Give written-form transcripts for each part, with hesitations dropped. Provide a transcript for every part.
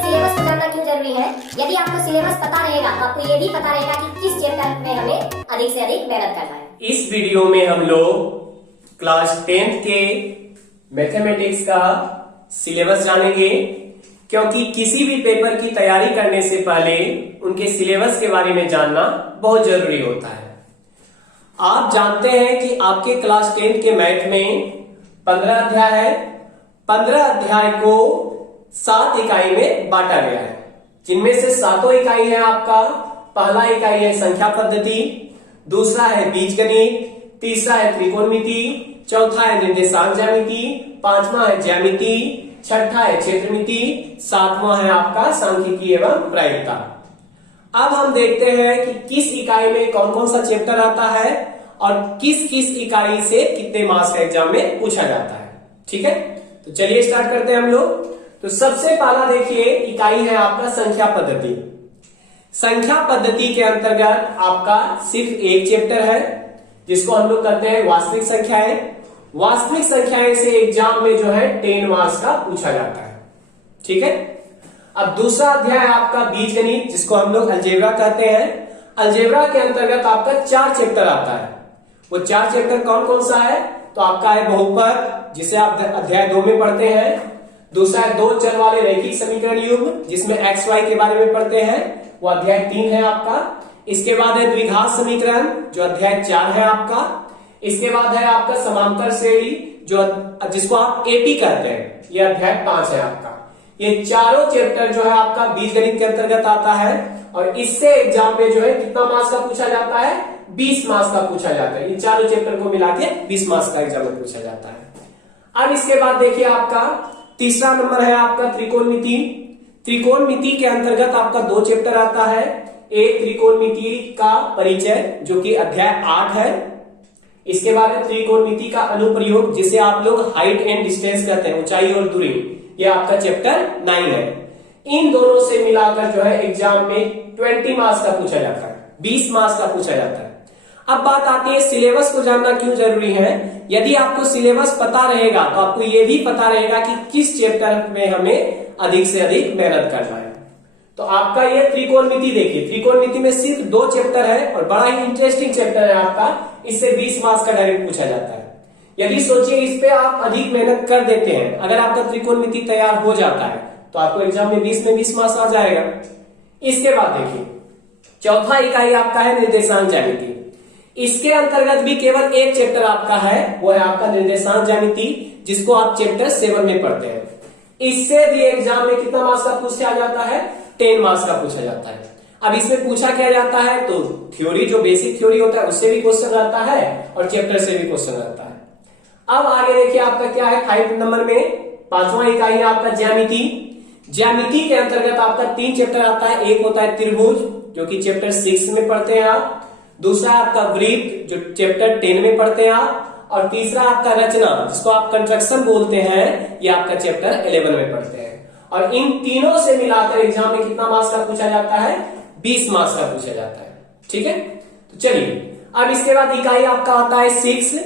Syllabus को जानना क्यों जरूरी है। यदि आपको सिलेबस पता रहेगा तो आपको ये भी पता रहेगा कि किस चैप्टर में हमें अधिक से अधिक मेहनत करना है। इस वीडियो में हम लोग क्लास 10th के मैथमेटिक्स का सिलेबस जानेंगे, क्योंकि किसी भी पेपर की तैयारी करने से पहले उनके सिलेबस के बारे में जानना बहुत जरूरी होता है। आप जानते हैं कि आपके क्लास 10th के मैथ में 15 अध्याय है। 15 अध्याय को 7 इकाई में बांटा गया है, जिनमें से 7 इकाई है आपका पहला इकाई है संख्या पद्धति, दूसरा है बीजगणित, तीसरा है त्रिकोणमिति, चौथा है निर्देशांक ज्यामिति, पांचवा है ज्यामिति, छठा है क्षेत्रमिति, सातवां है आपका सांख्यिकी एवं प्रायिकता। अब हम देखते हैं कि किस इकाई में कौन कौन सा चैप्टर आता है और किस किस इकाई से कितने मार्क्स का एग्जाम में पूछा जाता है। ठीक है, तो चलिए स्टार्ट करते हैं हम लोग। तो सबसे पहला देखिए इकाई है आपका संख्या पद्धति। संख्या पद्धति के अंतर्गत आपका सिर्फ एक चैप्टर है, जिसको हम लोग कहते हैं वास्तविक संख्याएं। वास्तविक संख्याएं से एग्जाम में जो है 10 मार्क्स का पूछा जाता है। ठीक है, अब दूसरा अध्याय आपका बीजगणित, जिसको हम लोग अलजेब्रा कहते हैं। अलजेब्रा के अंतर्गत आपका 4 चैप्टर आता है। वो 4 चैप्टर कौन कौन सा है? तो आपका है बहुपद, जिसे आप अध्याय 2 में पढ़ते हैं। दूसरा है 2 चर वाले रैखिक समीकरण युग्म, जिसमें एक्स वाई के बारे में पढ़ते हैं, वो अध्याय 3 है आपका। इसके बाद है द्विघात समीकरण, जो अध्याय 4 है आपका। इसके बाद है आपका समांतर श्रेणी, जो जिसको आप एपी कहते हैं, ये अध्याय 5 है आपका। ये चारों चैप्टर जो है आपका बीजगणित के अंतर्गत आता है, और इससे एग्जाम में जो है कितना मार्क्स का पूछा जाता है? 20 मार्क्स का पूछा जाता है। ये चारों चैप्टर को मिला के 20 मार्क्स का एग्जाम में पूछा जाता है। अब इसके बाद देखिए आपका तीसरा नंबर है आपका त्रिकोणमिति। त्रिकोणमिति के अंतर्गत आपका 2 चैप्टर आता है। एक त्रिकोणमिति का परिचय, जो कि अध्याय 8 है। इसके बाद है त्रिकोणमिति का अनुप्रयोग, जिसे आप लोग हाइट एंड डिस्टेंस कहते हैं, ऊंचाई और दूरी, ये आपका चैप्टर 9 है। इन दोनों से मिलाकर जो है एग्जाम में 20 मार्क्स का पूछा जाता है, 20 मार्क्स का पूछा जाता है। अब बात आती है सिलेबस को जानना क्यों जरूरी है। यदि आपको सिलेबस पता रहेगा तो आपको यह भी पता रहेगा कि किस चैप्टर में हमें अधिक से अधिक मेहनत करना है। तो आपका ये त्रिकोणमिति देखिए, त्रिकोणमिति में सिर्फ 2 चैप्टर है और बड़ा ही इंटरेस्टिंग चैप्टर है आपका। इससे 20 मार्क्स का डायरेक्ट पूछा जाता है। यदि सोचिए इस पे आप अधिक मेहनत कर देते हैं, अगर आपका त्रिकोणमिति तैयार हो जाता है तो आपको एग्जाम में 20 में 20 मार्क्स आ जाएगा। इसके बाद देखिए चौथा इकाई आपका है निर्देशांक ज्यामिति। इसके अंतर्गत भी केवल एक चैप्टर आपका है, वो है आपका निर्देशांक ज्यामिति, जिसको आप चैप्टर 7 में पढ़ते हैं। इससे भी एग्जाम में कितना मार्क्स का पूछा जाता है? 10 मार्क्स का पूछा जाता है। अब इसमें पूछा क्या जाता है? तो थ्योरी, जो बेसिक थ्योरी होता है उससे भी क्वेश्चन रहता है और चैप्टर से भी क्वेश्चन रहता है। अब आगे देखिए आपका क्या है 5 नंबर में, 5वां इकाई है आपका ज्यामिति। ज्यामिति के अंतर्गत आपका 3 चैप्टर आता है। एक होता है त्रिभुज, जो कि चैप्टर 6 में पढ़ते हैं आप। दूसरा आपका वृत्त, जो चैप्टर 10 में पढ़ते हैं आप। और तीसरा आपका रचना, जिसको आप कंस्ट्रक्शन बोलते हैं, ये आपका चैप्टर 11 में पढ़ते हैं। और इन तीनों से मिलाकर एग्जाम में कितना मार्क्स का पूछा जाता है? 20 मार्क्स का पूछा जाता है। ठीक है, तो चलिए अब इसके बाद इकाई आपका आता है 6,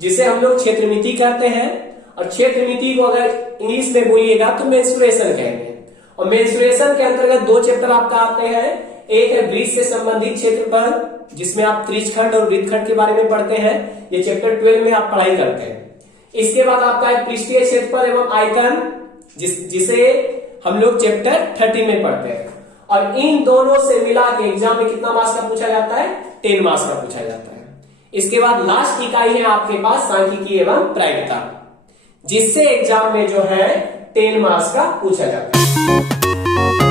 जिसे हम लोग क्षेत्रमिति कहते हैं। और क्षेत्रमिति को अगर इंग्लिश में बोलिएगा तो मेंसुरेशन कहेंगे। और मेंसुरेशन के अंतर्गत 2 चैप्टर आपका आते हैं। एक है वृत्त से संबंधित क्षेत्रफल, जिसमें आप त्रिज्यखंड और वृत्तखंड के बारे में पढ़ते हैं, ये चैप्टर 12 में आप पढ़ाई करते हैं। इसके बाद आपका है पृष्ठीय क्षेत्रफल एवं आयतन, जिसे हम लोग चैप्टर 13 में पढ़ते हैं। और इन दोनों से मिला के एग्जाम में कितना मार्क्स का पूछा जाता है? 10 मार्क्स का पूछा जाता है। इसके बाद लास्ट इकाई है आपके पास सांख्यिकी एवं प्रायिकता, जिससे एग्जाम में जो है 10 मार्क्स का पूछा जाता है।